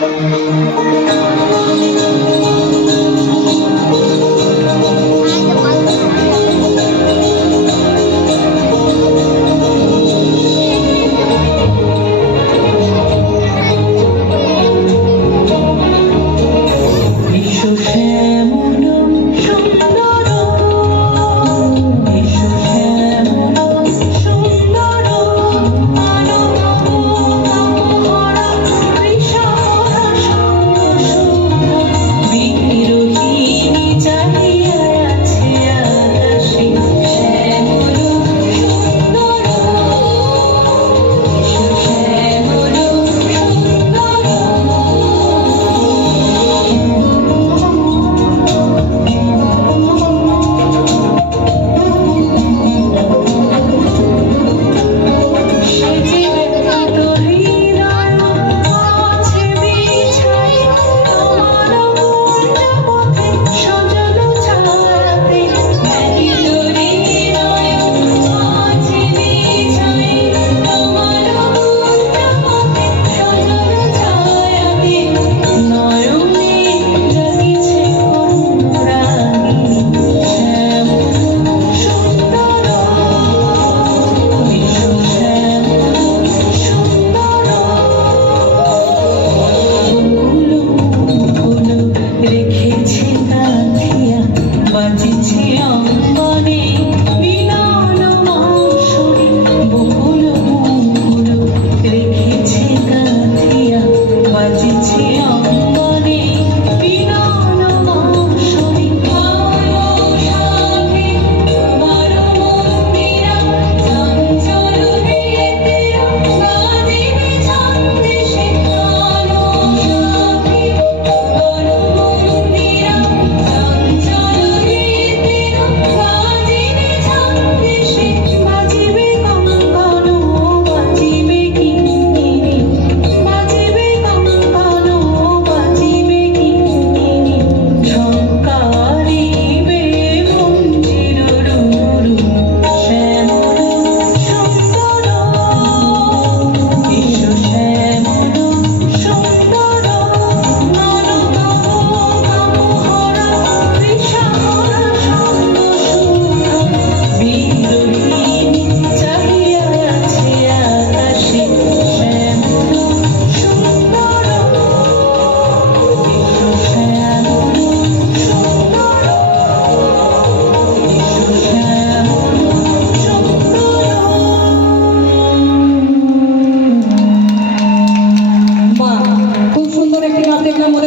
Thank you.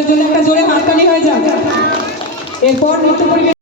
জন্য একটা জোরে হাততালি হয়ে যাক। এরপর নৃত্য পরিবেশন